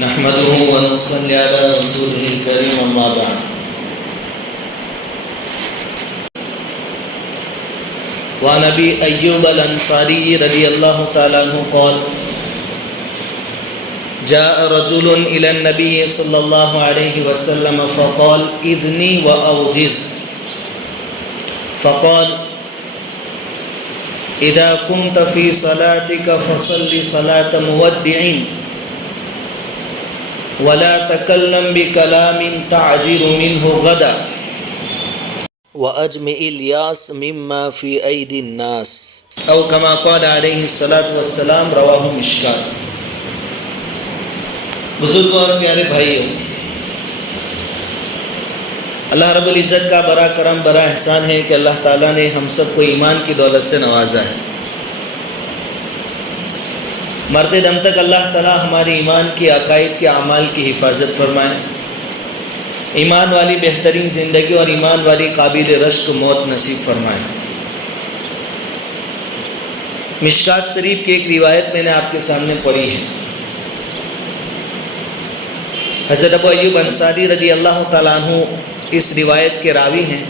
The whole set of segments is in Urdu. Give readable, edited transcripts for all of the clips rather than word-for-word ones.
نحمده ونصلي على رسوله الكريم اما بعد وعن ابي ايوب الانصاري رضي الله تعالى عنه قال جاء رجل الى النبي صلى الله عليه وسلم فقال اذني واوجز فقال اذا كنت في صلاتك فصل صلاة مودع ولا تكلم بكلام تعذر منه غدا وأجمع الياس مما في أيدي الناس أو كما قال عليه الصلاة والسلام رواہ مشکات۔ بزرگوں اور پیارے بھائیوں، اللہ رب العزت کا بڑا کرم بڑا احسان ہے کہ اللہ تعالیٰ نے ہم سب کو ایمان کی دولت سے نوازا ہے۔ مرتے دم تک اللہ تعالیٰ ہمارے ایمان کے عقائد کے اعمال کی حفاظت فرمائے، ایمان والی بہترین زندگی اور ایمان والی قابل رشک موت نصیب فرمائے۔ مشکات شریف کی ایک روایت میں نے آپ کے سامنے پڑھی ہے۔ حضرت ابو ایوب انصاری رضی اللہ تعالیٰ عنہ اس روایت کے راوی ہیں۔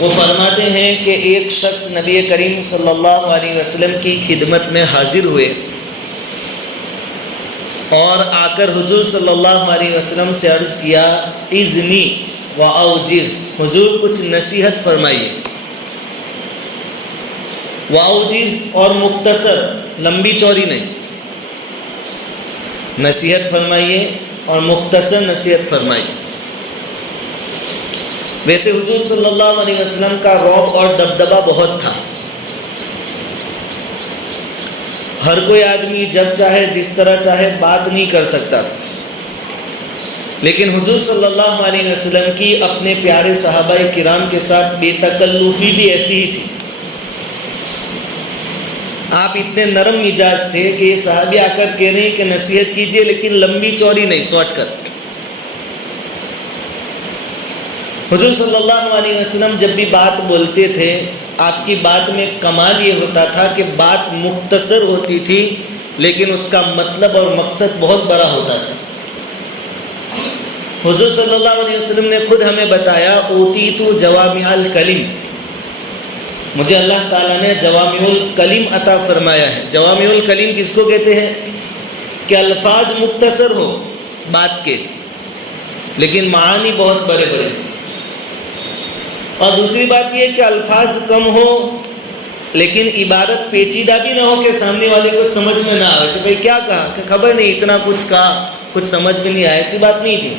وہ فرماتے ہیں کہ ایک شخص نبی کریم صلی اللہ علیہ وسلم کی خدمت میں حاضر ہوئے اور آ کر حضور صلی اللہ علیہ وسلم سے عرض کیا اذنی و اوجز، حضور کچھ نصیحت فرمائیے۔ و اوجز اور مختصر، لمبی چوڑی نہیں، نصیحت فرمائیے اور مختصر نصیحت فرمائیے۔ ویسے حضور صلی اللہ علیہ وسلم کا رعب اور دبدبہ بہت تھا۔ ہر کوئی آدمی جب چاہے جس طرح چاہے بات نہیں کر سکتا تھا، لیکن حضور صلی اللہ علیہ وسلم کی اپنے پیارے صحابہ کرام کے ساتھ بے تکلفی بھی ایسی ہی تھی۔ آپ اتنے نرم مزاج تھے کہ یہ صحابی آ کر کہہ رہے ہیں کہ نصیحت کیجئے، لیکن لمبی چوڑی نہیں، شارٹ کٹ۔ حضور صلی اللہ علیہ وسلم جب بھی بات بولتے تھے، آپ کی بات میں کمال یہ ہوتا تھا کہ بات مختصر ہوتی تھی لیکن اس کا مطلب اور مقصد بہت بڑا ہوتا تھا۔ حضور صلی اللہ علیہ وسلم نے خود ہمیں بتایا اوتیت جوامع الکلم، مجھے اللہ تعالیٰ نے جوامع الکلم عطا فرمایا ہے۔ جوامع الکلم کس کو کہتے ہیں؟ کہ الفاظ مختصر ہو بات کے لیکن معانی بہت بڑے بڑے، اور دوسری بات یہ کہ الفاظ کم ہو لیکن عبارت پیچیدہ بھی نہ ہو کہ سامنے والے کو سمجھ میں نہ آئے کہ بھئی کیا کہا، کہ خبر نہیں، اتنا کچھ کہا، کچھ سمجھ میں نہیں آیا، ایسی بات نہیں تھی۔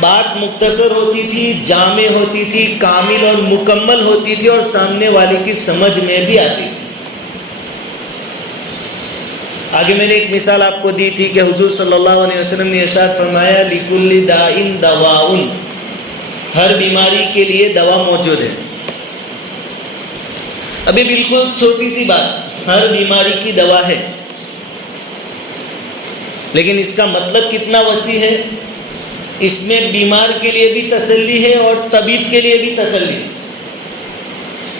بات مختصر ہوتی تھی، جامع ہوتی تھی، کامل اور مکمل ہوتی تھی، اور سامنے والے کی سمجھ میں بھی آتی تھی۔ آگے میں نے ایک مثال آپ کو دی تھی کہ حضور صلی اللہ علیہ وسلم نے ارشاد فرمایا لِكُلِّ دَاءٍ دَوَاءٌ، ہر بیماری کے لیے دوا موجود ہے۔ ابھی بالکل چھوٹی سی بات، ہر بیماری کی دوا ہے، لیکن اس کا مطلب کتنا وسیع ہے۔ اس میں بیمار کے لیے بھی تسلی ہے اور طبیب کے لیے بھی تسلی ہے۔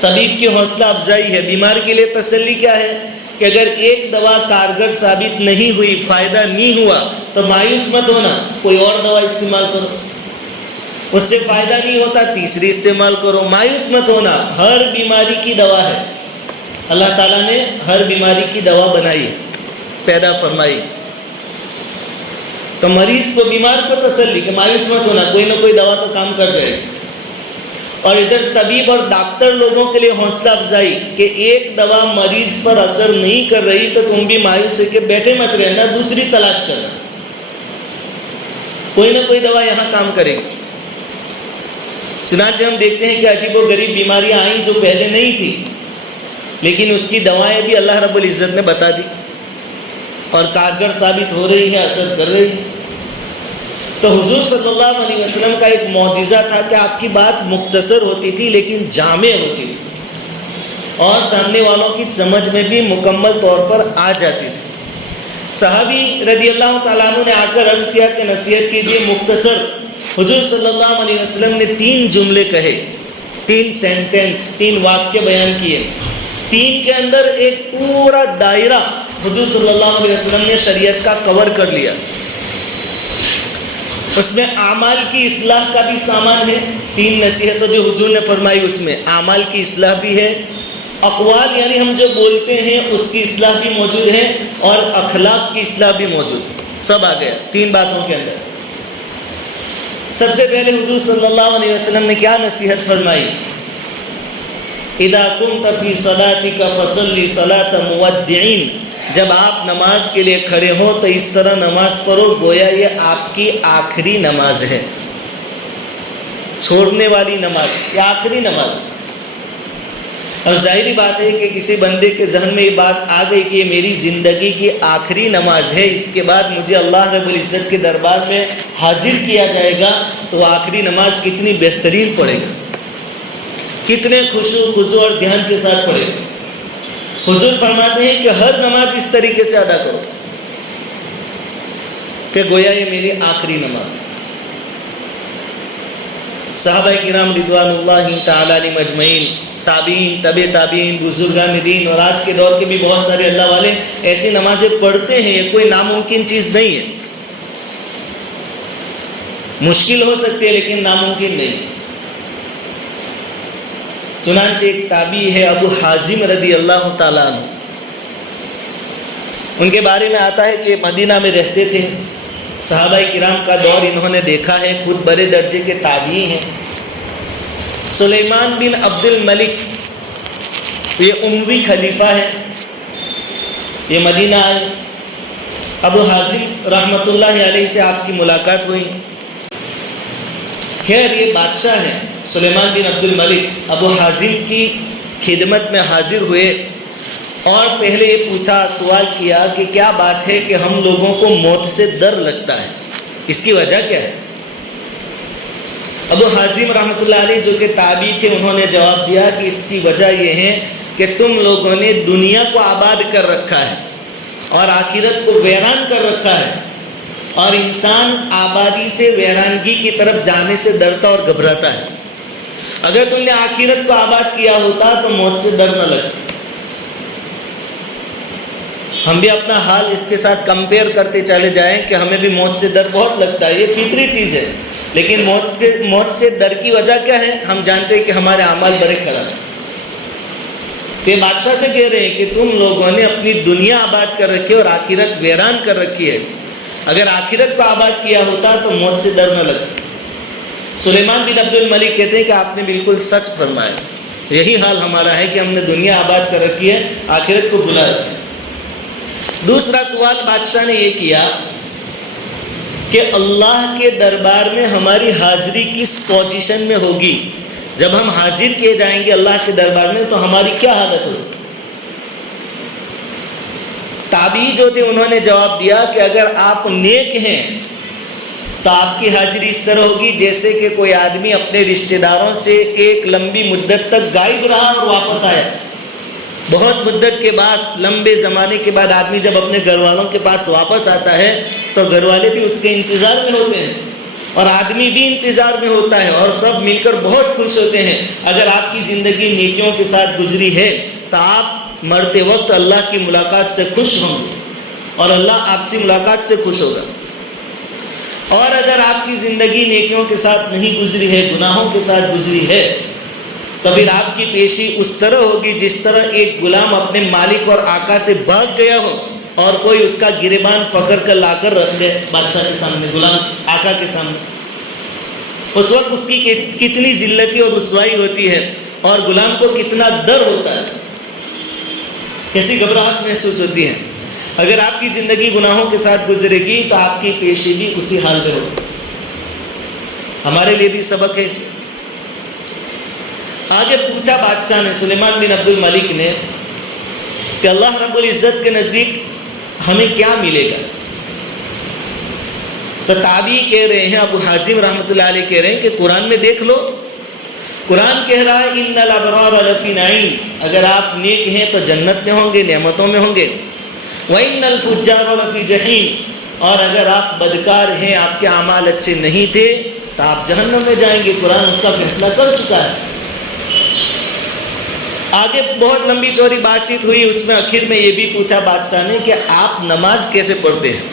طبیب کی حوصلہ افزائی ہے، بیمار کے لیے تسلی کیا ہے کہ اگر ایک دوا کارگر ثابت نہیں ہوئی، فائدہ نہیں ہوا تو مایوس مت ہونا، کوئی اور دوا استعمال کرو، اس سے فائدہ نہیں ہوتا تیسری استعمال کرو، مایوس مت ہونا۔ ہر بیماری کی دوا ہے، اللہ تعالیٰ نے ہر بیماری کی دوا بنائی، پیدا فرمائی۔ تو مریض کو، بیمار کو تسلی کہ مایوس مت ہونا، کوئی نہ کوئی دوا تو کام کر جائے گی۔ اور ادھر طبیب اور ڈاکٹر لوگوں کے لیے حوصلہ افزائی کہ ایک دوا مریض پر اثر نہیں کر رہی تو تم بھی مایوس ہو کے بیٹھے مت رہنا، دوسری تلاش کرنا، کوئی نہ کوئی دوا یہاں کام کرے گی۔ چنانچہ ہم دیکھتے ہیں کہ عجیب و غریب بیماریاں آئیں جو پہلے نہیں تھی، لیکن اس کی دوائیں بھی اللہ رب العزت نے بتا دی اور کارگر ثابت ہو رہی ہے، اثر کر رہی ہے۔ تو حضور صلی اللہ علیہ وسلم کا ایک معجزہ تھا کہ آپ کی بات مختصر ہوتی تھی لیکن جامع ہوتی تھی، اور سامنے والوں کی سمجھ میں بھی مکمل طور پر آ جاتی تھی۔ صحابی رضی اللہ تعالیٰ عنہ نے آ کر عرض کیا کہ نصیحت کیجیے، مختصر۔ حضور صلی اللہ علیہ وسلم نے 3 جملے کہے، 3 سینٹنس، 3 واقعے بیان کیے، 3 کے اندر ایک پورا دائرہ حضور صلی اللہ علیہ وسلم نے شریعت کا کور کر لیا. اس میں اعمال کی اصلاح کا بھی سامان ہے. 3 نصیحتیں جو حضور نے فرمائی اس میں اعمال کی اصلاح بھی ہے, اقوال یعنی ہم جو بولتے ہیں اس کی اصلاح بھی موجود ہے, اور اخلاق کی اصلاح بھی موجود ہے. سب آ گیا 3 باتوں کے اندر. سب سے پہلے حضور صلی اللہ علیہ وسلم نے کیا نصیحت فرمائی؟ اذا كنت في صلاتك فصلي صلاة مودعين. جب آپ نماز کے لیے کھڑے ہو تو اس طرح نماز پڑھو گویا یہ آپ کی آخری نماز ہے. چھوڑنے والی نماز, یہ آخری نماز. اور ظاہری بات ہے کہ کسی بندے کے ذہن میں یہ بات آ گئی کہ یہ میری زندگی کی آخری نماز ہے, اس کے بعد مجھے اللہ رب العزت کے دربار میں حاضر کیا جائے گا, تو آخری نماز کتنی بہترین پڑے گا, کتنے خضوع اور دھیان کے ساتھ پڑھے. حضور فرماتے ہیں کہ ہر نماز اس طریقے سے ادا کرو کہ گویا یہ میری آخری نماز. صحابہ کرام رضوان اللہ تعالی علیہم اجمعین, تابعین, تبع تابعین, بزرگان دین اور آج کے دور کے بھی بہت سارے اللہ والے ایسی نمازیں پڑھتے ہیں. یہ کوئی ناممکن چیز نہیں ہے, مشکل ہو سکتی ہے لیکن ناممکن نہیں. چنانچہ ایک تابعی ہے ابو حازم رضی اللہ تعالیٰ عنہ, ان کے بارے میں آتا ہے کہ مدینہ میں رہتے تھے, صحابہ کرام کا دور انہوں نے دیکھا ہے, خود بڑے درجے کے تابعی ہیں. سلیمان بن عبد الملک یہ اموی خلیفہ ہے, یہ مدینہ آئے. ابو حازم رحمۃ اللہ علیہ سے آپ کی ملاقات ہوئی. خیر یہ بادشاہ ہیں سلیمان بن عبد الملک, ابو حازم کی خدمت میں حاضر ہوئے اور پہلے یہ پوچھا, سوال کیا کہ کیا بات ہے کہ ہم لوگوں کو موت سے ڈر لگتا ہے, اس کی وجہ کیا ہے؟ ابو حازم رحمۃ اللہ علیہ جو کہ تابعی تھے انہوں نے جواب دیا کہ اس کی وجہ یہ ہے کہ تم لوگوں نے دنیا کو آباد کر رکھا ہے اور آخرت کو ویران کر رکھا ہے, اور انسان آبادی سے ویرانگی کی طرف جانے سے ڈرتا اور گھبراتا ہے. اگر تم نے آخرت کو آباد کیا ہوتا تو موت سے ڈر نہ لگتا. ہم بھی اپنا حال اس کے ساتھ کمپیئر کرتے چلے جائیں کہ ہمیں بھی موت سے ڈر بہت لگتا ہے, یہ فطری چیز ہے, لیکن موت سے ڈر کی وجہ کیا ہے؟ ہم جانتے ہیں کہ ہمارے اعمال بڑے خراب ہیں. کہ بادشاہ سے کہہ رہے ہیں کہ تم لوگوں نے اپنی دنیا آباد کر رکھی ہے اور آخرت ویران کر رکھی ہے, اگر آخرت کو آباد کیا ہوتا تو موت سے ڈر نہ لگتا. سلیمان بن عبد الملک کہتے ہیں کہ آپ نے بالکل سچ فرمایا, یہی حال ہمارا ہے کہ ہم نے دنیا آباد کر رکھی ہے, آخرت کو بھلا رکھا ہے. دوسرا سوال بادشاہ نے یہ کیا کہ اللہ کے دربار میں ہماری حاضری کس پوزیشن میں ہوگی؟ جب ہم حاضر کیے جائیں گے اللہ کے دربار میں تو ہماری کیا حالت ہوگی؟ تابعی جو تھے انہوں نے جواب دیا کہ اگر آپ نیک ہیں تو آپ کی حاضری اس طرح ہوگی جیسے کہ کوئی آدمی اپنے رشتہ داروں سے ایک لمبی مدت تک غائب رہا اور واپس آیا. بہت مدت کے بعد, لمبے زمانے کے بعد آدمی جب اپنے گھر والوں کے پاس واپس آتا ہے تو گھر والے بھی اس کے انتظار میں ہوتے ہیں اور آدمی بھی انتظار میں ہوتا ہے اور سب مل کر بہت خوش ہوتے ہیں. اگر آپ کی زندگی نیکیوں کے ساتھ گزری ہے تو آپ مرتے وقت اللہ کی ملاقات سے خوش ہوں گے اور اللہ آپ سے ملاقات سے خوش ہوگا. اور اگر آپ کی زندگی نیکیوں کے ساتھ نہیں گزری ہے, گناہوں کے ساتھ گزری ہے, تو پھر آپ کی پیشی اس طرح ہوگی جس طرح ایک غلام اپنے مالک اور آقا سے بھاگ گیا ہو اور کوئی اس کا گریبان پکڑ کر لا کر رکھ دے بادشاہ کے سامنے, غلام آقا کے سامنے. اس وقت اس کی کتنی ذلتی اور رسوائی ہوتی ہے اور غلام کو کتنا ڈر ہوتا ہے, کیسی گھبراہٹ محسوس ہوتی ہے. اگر آپ کی زندگی گناہوں کے ساتھ گزرے گی تو آپ کی پیشی بھی اسی حال میں ہوگی. ہمارے لیے بھی سبق ہے اس میں. آگے پوچھا بادشاہ نے, سلیمان بن عبد الملک نے, کہ اللہ رب العزت کے نزدیک ہمیں کیا ملے گا؟ تو تابعی کہہ رہے ہیں, ابو حازم رحمۃ اللہ علیہ کہہ رہے ہیں کہ قرآن میں دیکھ لو, قرآن کہہ رہا ہے ان الابرار لفی نعیم, اگر آپ نیک ہیں تو جنت میں ہوں گے, نعمتوں میں ہوں گے. وَإِنَّ الْفُجَّارَ لَفِي جَحِيمٍ, اور اگر آپ بدکار ہیں, آپ کے اعمال اچھے نہیں تھے تو آپ جہنم میں جائیں گے. قرآن اس کا فیصلہ کر چکا ہے. آگے بہت لمبی چوڑی بات چیت ہوئی، اس میں آخر میں یہ بھی پوچھا بادشاہ نے کہ آپ نماز کیسے پڑھتے ہیں؟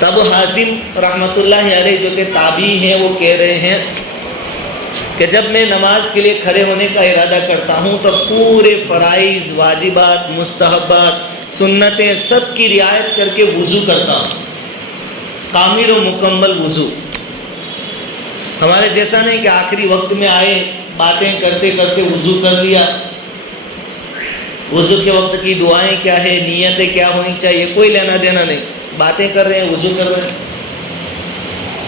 تب حازم رحمت اللہ علیہ جو کہ تابعی ہیں وہ کہہ رہے ہیں کہ جب میں نماز کے لیے کھڑے ہونے کا ارادہ کرتا ہوں تو پورے فرائض، واجبات، مستحبات، سنتیں سب کی رعایت کر کے وضو کرتا ہوں، کامل و مکمل وضو۔ ہمارے جیسا نہیں کہ آخری وقت میں آئے، باتیں کرتے کرتے وضو کر لیا۔ وضو کے وقت کی دعائیں کیا ہے، نیتیں کیا ہونی چاہیے، کوئی لینا دینا نہیں، باتیں کر رہے ہیں، وضو کر رہے ہیں۔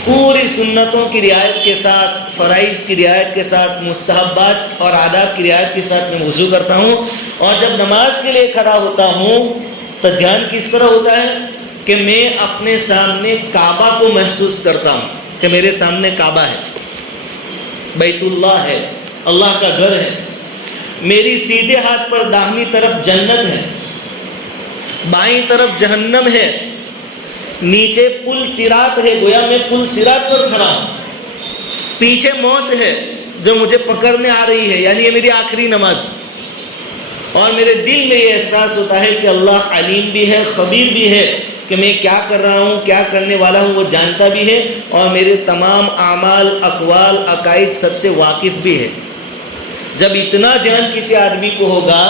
پوری سنتوں کی رعایت کے ساتھ، فرائض کی رعایت کے ساتھ، مستحبات اور آداب کی رعایت کے ساتھ میں وضو کرتا ہوں، اور جب نماز کے لیے کھڑا ہوتا ہوں تو دھیان کس طرح ہوتا ہے کہ میں اپنے سامنے کعبہ کو محسوس کرتا ہوں کہ میرے سامنے کعبہ ہے، بیت اللہ ہے، اللہ کا گھر ہے، میری سیدھے ہاتھ پر داہنی طرف جنت ہے، بائیں طرف جہنم ہے، نیچے پل صراط ہے، گویا میں پل صراط پر کھڑا ہوں، پیچھے موت ہے جو مجھے پکڑنے آ رہی ہے، یعنی یہ میری آخری نماز، اور میرے دل میں یہ احساس ہوتا ہے کہ اللہ علیم بھی ہے، خبیر بھی ہے کہ میں کیا کر رہا ہوں، کیا کرنے والا ہوں، وہ جانتا بھی ہے، اور میرے تمام اعمال، اقوال، عقائد سب سے واقف بھی ہے۔ جب اتنا دھیان کسی آدمی کو ہوگا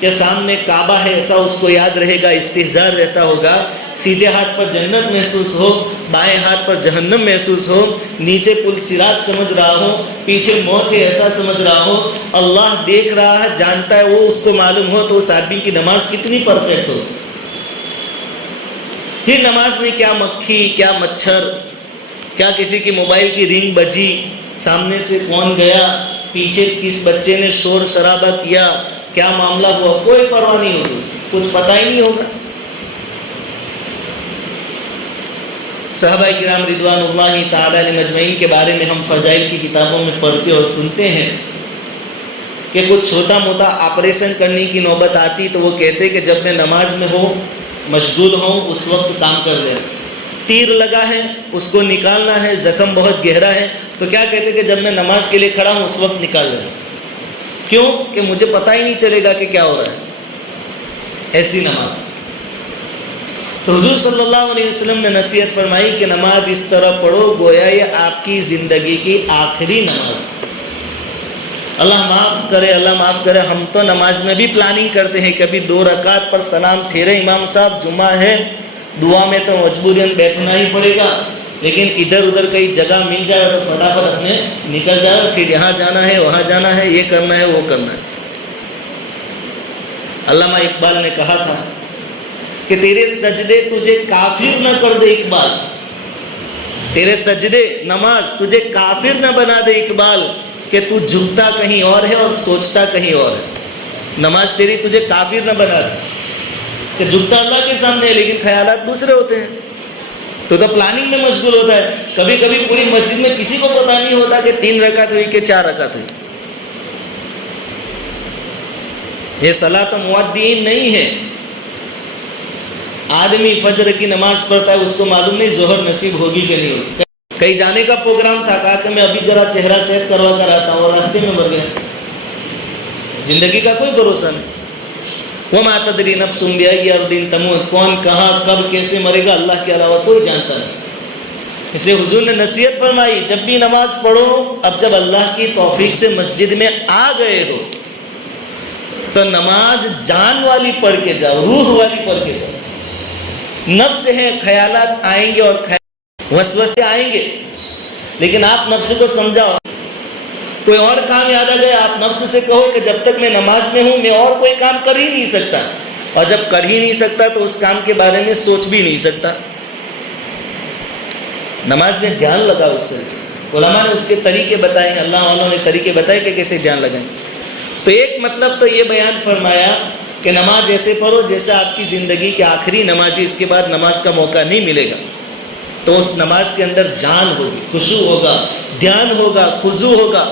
کہ سامنے کعبہ ہے، ایسا اس کو یاد رہے گا، استحضار رہتا ہوگا، سیدھے ہاتھ پر جنت محسوس ہو، بائیں ہاتھ پر جہنم محسوس ہو، نیچے پل صراط سمجھ رہا ہو، پیچھے موت ہے ایسا سمجھ رہا ہو، اللہ دیکھ رہا ہے، جانتا ہے، وہ اس کو معلوم ہو، تو اس آدمی کی نماز کتنی پرفیکٹ ہو۔ پھر نماز میں کیا مکھی، کیا مچھر، کیا کسی کی موبائل کی رنگ بجی، سامنے سے کون گیا، پیچھے کس بچے نے شور شرابہ کیا، کیا معاملہ ہوا، کوئی پرواہ نہیں ہوگی، اس کو کچھ پتہ ہی نہیں ہوگا۔ صحابہ کرام رضوان اللہ تعالی علیہ مجمعین کے بارے میں ہم فضائل کی کتابوں میں پڑھتے اور سنتے ہیں کہ کچھ چھوٹا موٹا آپریشن کرنے کی نوبت آتی تو وہ کہتے کہ جب میں نماز میں ہوں، مشغول ہوں، اس وقت کام کر لیں۔ تیر لگا ہے، اس کو نکالنا ہے، زخم بہت گہرا ہے، تو کیا کہتے کہ جب میں نماز کے لیے کھڑا ہوں اس وقت نکال لیں۔ کیوں کہ مجھے پتہ ہی نہیں چلے گا کہ کیا ہو رہا ہے، ایسی نماز۔ تو حضور صلی اللہ علیہ وسلم نے نصیحت فرمائی کہ نماز اس طرح پڑھو گویا یہ آپ کی زندگی کی آخری نماز۔ اللہ معاف کرے، اللہ معاف کرے، ہم تو نماز میں بھی پلاننگ کرتے ہیں، کبھی 2 رکعت پر سلام پھیرے، امام صاحب جمعہ ہے، دعا میں تو مجبوراً بیٹھنا ہی پڑے گا، لیکن ادھر ادھر کئی جگہ مل جائے تو فٹافٹ اپنے نکل جائے، پھر یہاں جانا ہے، وہاں جانا ہے، یہ کرنا ہے، وہ کرنا ہے۔ علامہ اقبال نے کہا تھا کہ تیرے سجدے تجھے کافر نہ کر دے اقبال، تیرے سجدے نماز تجھے کافر نہ بنا دے اقبال، کہ تو جھکتا کہیں اور ہے اور سوچتا کہیں اور ہے۔ نماز تیری تجھے کافر نہ بنا دے کہ جھکتا اللہ کے سامنے ہے لیکن خیالات دوسرے ہوتے ہیں، تو پلاننگ میں مشغول ہوتا ہے۔ کبھی کبھی پوری مسجد میں کسی کو پتہ نہیں ہوتا کہ 3 رکعت ہوئی کہ 4 رکعت ہوئی۔ یہ صلاۃ مؤدین نہیں ہے۔ آدمی فجر کی نماز پڑھتا ہے، اس کو معلوم نہیں ظہر نصیب ہوگی کہ نہیں ہوگی۔ کہیں جانے کا پروگرام تھا، کہا کہ میں ابھی ذرا چہرہ صحت کروا کر آتا ہوں، اور راستے میں مر گیا۔ زندگی کا کوئی بھروسہ نہیں۔ وَمَا تَدْرِي نَفْسٌ بِأَيِّ أَرْضٍ تَمُوتُ، کون کہاں کب کیسے مرے گا اللہ کے علاوہ کوئی جانتا نہیں۔ اس لیے حضور نے نصیحت فرمائی جب بھی نماز پڑھو، اب جب اللہ کی توفیق سے مسجد میں آ گئے ہو تو نماز جان والی پڑھ کے جاؤ، روح والی پڑھ کے جاؤ۔ نفس ہے، خیالات آئیں گے اور وسوسے آئیں گے، لیکن آپ نفس کو سمجھاؤ۔ کوئی اور کام یاد آ گیا، آپ نفس سے کہو کہ جب تک میں نماز میں ہوں میں اور کوئی کام کر ہی نہیں سکتا، اور جب کر ہی نہیں سکتا تو اس کام کے بارے میں سوچ بھی نہیں سکتا۔ نماز میں دھیان لگا، اس طریقے سے علماء نے اس کے طریقے بتائے، اللہ والوں نے طریقے بتائے کہ کیسے دھیان لگائیں۔ تو ایک مطلب تو یہ بیان فرمایا کہ نماز ایسے پڑھو جیسا آپ کی زندگی کے آخری نمازی، اس کے بعد نماز کا موقع نہیں ملے گا، تو اس نماز کے اندر جان ہوگی، خشوع ہوگا، دھیان ہوگا، خضوع ہوگا۔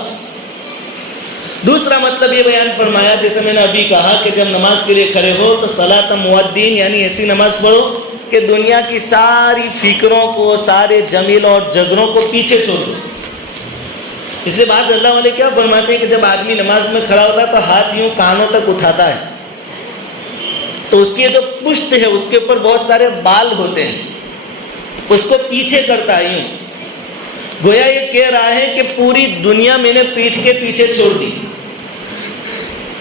دوسرا مطلب یہ بیان فرمایا جیسے میں نے ابھی کہا کہ جب نماز کے لیے کھڑے ہو تو صلاۃ مؤدین، یعنی ایسی نماز پڑھو کہ دنیا کی ساری فکروں کو، سارے جمیلوں اور جھگڑوں کو پیچھے چھوڑ دو، اس لیے بعض اللہ والے کیا فرماتے ہیں کہ جب آدمی نماز میں کھڑا ہوتا ہے تو ہاتھ یوں کانوں تک اٹھاتا ہے، تو اس کی جو پشت ہے اس کے اوپر بہت سارے بال ہوتے ہیں، اس کو پیچھے کرتا ہے یوں، گویا یہ کہہ رہا ہے کہ پوری دنیا میں نے پیٹھ کے پیچھے چھوڑ دی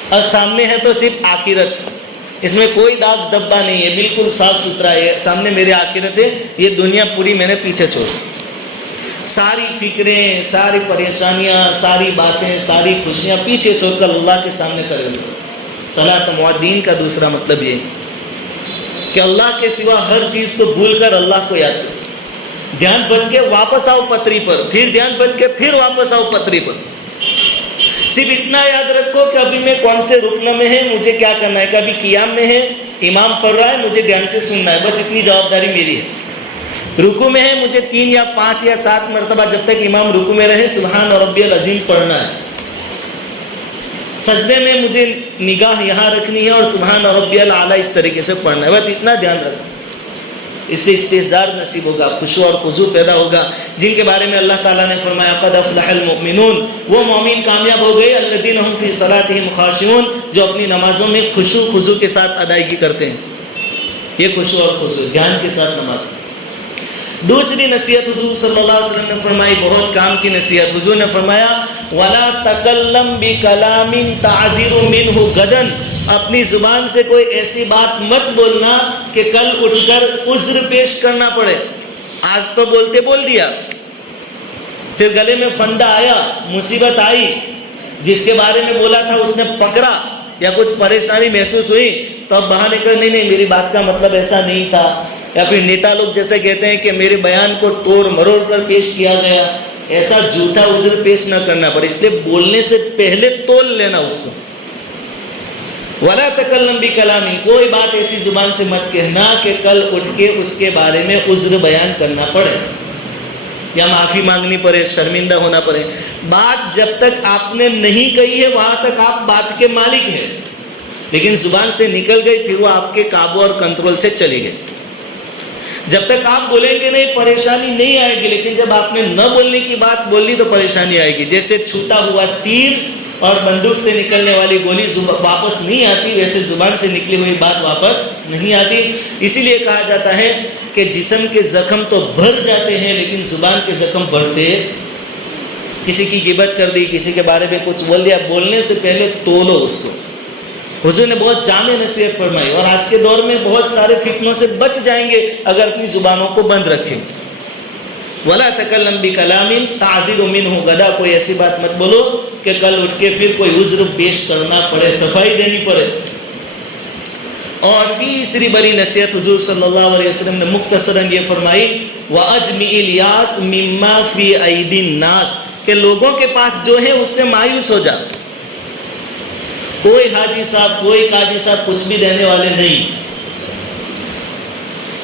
اور سامنے ہے تو صرف آخرت، اس میں کوئی داغ دبا نہیں ہے، بالکل صاف ستھرا ہے، سامنے میرے آخرت ہے، یہ دنیا پوری میں نے پیچھے چھوڑ دی، ساری فکریں، ساری پریشانیاں، ساری باتیں، ساری خوشیاں پیچھے چھوڑ کر اللہ کے سامنے کرے ہوئے۔ صلاۃ معدین کا دوسرا مطلب یہ کہ اللہ کے سوا ہر چیز کو بھول کر اللہ کو یاد کرو، دھیان بھٹ کے واپس آؤ پتری پر، پھر دھیان بھٹ کے پھر واپس آؤ پتری پر، صرف اتنا یاد رکھو کہ ابھی میں کون سے رکن میں ہے، مجھے کیا کرنا ہے، کبھی قیام میں ہے، امام پڑھ رہا ہے، مجھے دھیان سے سننا ہے، بس اتنی جوابداری میری ہے، رکوع میں ہے، مجھے 3 یا 5 یا 7 مرتبہ جب تک امام رکوع میں رہے سبحان ربی العظیم پڑھنا ہے، سجدے میں مجھے نگاہ یہاں رکھنی ہے اور سبحان ربی الاعلیٰ اس طریقے سے پڑھنا ہے، بس اتنا دھیان رکھو، اس سے استحضار نصیب ہوگا، خشوع اور خضوع پیدا ہوگا، جن کے بارے میں اللہ تعالیٰ نے فرمایا قد افلح المؤمنون، وہ مومن کامیاب ہو گئے، الذین هم فی صلاتهم خاشعون، جو اپنی نمازوں میں خشوع خضوع کے ساتھ ادائیگی کرتے ہیں، یہ خشوع اور خضوع دھیان کے ساتھ نماز۔ دوسری نصیحت حضور صلی اللہ علیہ وسلم نے فرمائی، بہت کام کی نصیحت، حضور نے فرمایا وَلَا تَكَلَّمْ بِكَلَامٍ تَعْذِرُ مِنْهُ غَدًا، اپنی زبان سے کوئی ایسی بات مت بولنا کہ کل اٹھ کر عذر پیش کرنا پڑے، آج تو بولتے بول دیا، پھر گلے میں پھندا آیا، مصیبت آئی، جس کے بارے میں بولا تھا اس نے پکڑا یا کچھ پریشانی محسوس ہوئی تو اب بہانے کر نہیں میری بات کا مطلب ایسا نہیں تھا، یا پھر نیتا لوگ جیسے کہتے ہیں کہ میرے بیان کو توڑ مروڑ کر پیش کیا گیا، ایسا جھوٹا عذر پیش نہ کرنا پڑے، اس لیے بولنے سے پہلے تول لینا اس کو۔ وَلَا تَكَلَّمْ بِكَلَامٍ، کوئی بات ایسی زبان سے مت کہنا کہ کل اٹھ کے اس کے بارے میں عذر بیان کرنا پڑے یا معافی مانگنی پڑے، شرمندہ ہونا پڑے، بات جب تک آپ نے نہیں کہی ہے وہاں تک آپ بات کے مالک ہیں، لیکن زبان سے نکل گئی پھر وہ آپ کے قابو اور کنٹرول سے چلی گئی، جب تک آپ بولیں گے نہیں پریشانی نہیں آئے گی، لیکن جب آپ نے نہ بولنے کی بات بول لی تو پریشانی آئے گی، جیسے چھوٹا ہوا تیر اور بندوق سے نکلنے والی گولی واپس نہیں آتی، ویسے زبان سے نکلی ہوئی بات واپس نہیں آتی، اسی لیے کہا جاتا ہے کہ جسم کے زخم تو بھر جاتے ہیں لیکن زبان کے زخم بڑھتے، کسی کی غیبت کر دی، کسی کے بارے میں کچھ بول دیا، بولنے سے پہلے تولو اس کو۔ حضور نے بہت جامع نصیحت فرمائی، اور آج کے دور میں بہت سارے فتنوں سے بچ جائیں گے اگر اپنی زبانوں کو بند رکھیں۔ وَلَا تَكَلَّمْ بِكَلَامٍ تَعْذِرُ مِنْهُ غَدًا، کوئی ایسی بات مت بولو کہ کل اٹھ کے پھر کوئی عذر پیش کرنا پڑے، صفائی دینی پڑے۔ اور تیسری بڑی نصیحت حضور صلی اللہ علیہ وسلم نے مختصراً یہ فرمائی وَأَجْمِعِ الْيَاسِ مِمَّا فِي أَيْدِي النَّاسِ، کہ لوگوں کے پاس جو ہے اس سے مایوس ہو جا، کوئی حاجی صاحب کوئی قاضی صاحب کچھ بھی دینے والے نہیں،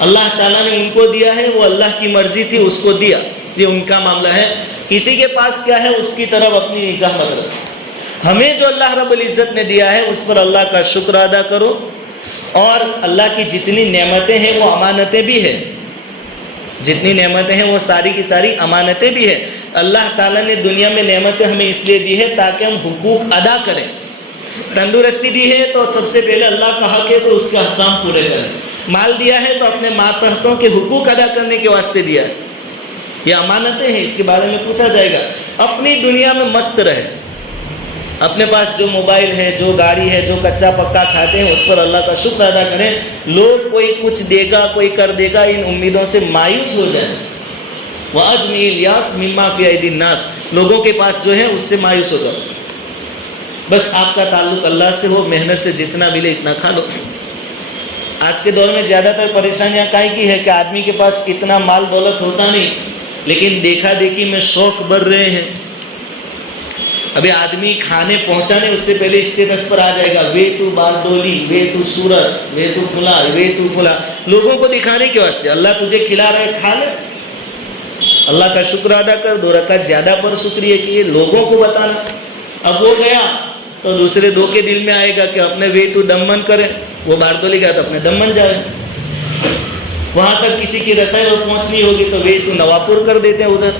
اللہ تعالیٰ نے ان کو دیا ہے، وہ اللہ کی مرضی تھی اس کو دیا، یہ ان کا معاملہ ہے، کسی کے پاس کیا ہے اس کی طرف اپنی نگاہ مت رکھو، ہمیں جو اللہ رب العزت نے دیا ہے اس پر اللہ کا شکر ادا کرو، اور اللہ کی جتنی نعمتیں ہیں وہ امانتیں بھی ہیں، جتنی نعمتیں ہیں وہ ساری کی ساری امانتیں بھی ہیں، اللہ تعالیٰ نے دنیا میں نعمتیں ہمیں اس لیے دی ہے تاکہ ہم حقوق ادا کریں، تندرستی دی ہے تو سب سے پہلے اللہ کا حق ہے تو اس کے احکام پورے کریں، مال دیا ہے تو اپنے ماتحتوں کے حقوق ادا کرنے کے واسطے دیا ہے، یہ امانتیں ہیں، اس کے بارے میں پوچھا جائے گا، اپنی دنیا میں مست رہے، اپنے پاس جو موبائل ہے جو گاڑی ہے جو کچا پکا کھاتے ہیں اس پر اللہ کا شکر ادا کریں، لوگ کوئی کچھ دے گا کوئی کر دے گا ان امیدوں سے مایوس ہو جائیں، وَأَجْمِعِ الْيَاسِ مِمَّا فِي أَيْدِي النَّاسِ، لوگوں کے پاس جو ہے اس سے مایوس ہو جاؤ، بس آپ کا تعلق اللہ سے ہو، محنت سے جتنا ملے اتنا کھا لو۔ آج کے دور میں زیادہ تر پریشانیاں کائیں کی ہے کہ آدمی کے پاس اتنا مال دولت ہوتا نہیں، لیکن دیکھا دیکھی میں شوق بڑھ رہے ہیں، ابھی آدمی کھانے پہنچانے اس سے پہلے اسٹیٹس پر آ جائے گا وے تو باردولی، وے تو سورت، وے تو پھلا، وے تو پھلا، لوگوں کو دکھانے کے واسطے، اللہ تجھے کھلا رہا ہے کھا لے، اللہ کا شکر ادا کر، 2 رکعت زیادہ پر شکریہ کیے، لوگوں کو بتانا، اب وہ گیا تو دوسرے 2 کے دل میں آئے گا کہ اپنے وے تو دمن کرے، وہ باردولی گیا تو اپنے دمن جائے، وہاں تک کسی کی رسائی اور پہنچنی ہوگی تو وے تو نواپور کر دیتے ہیں ادھر،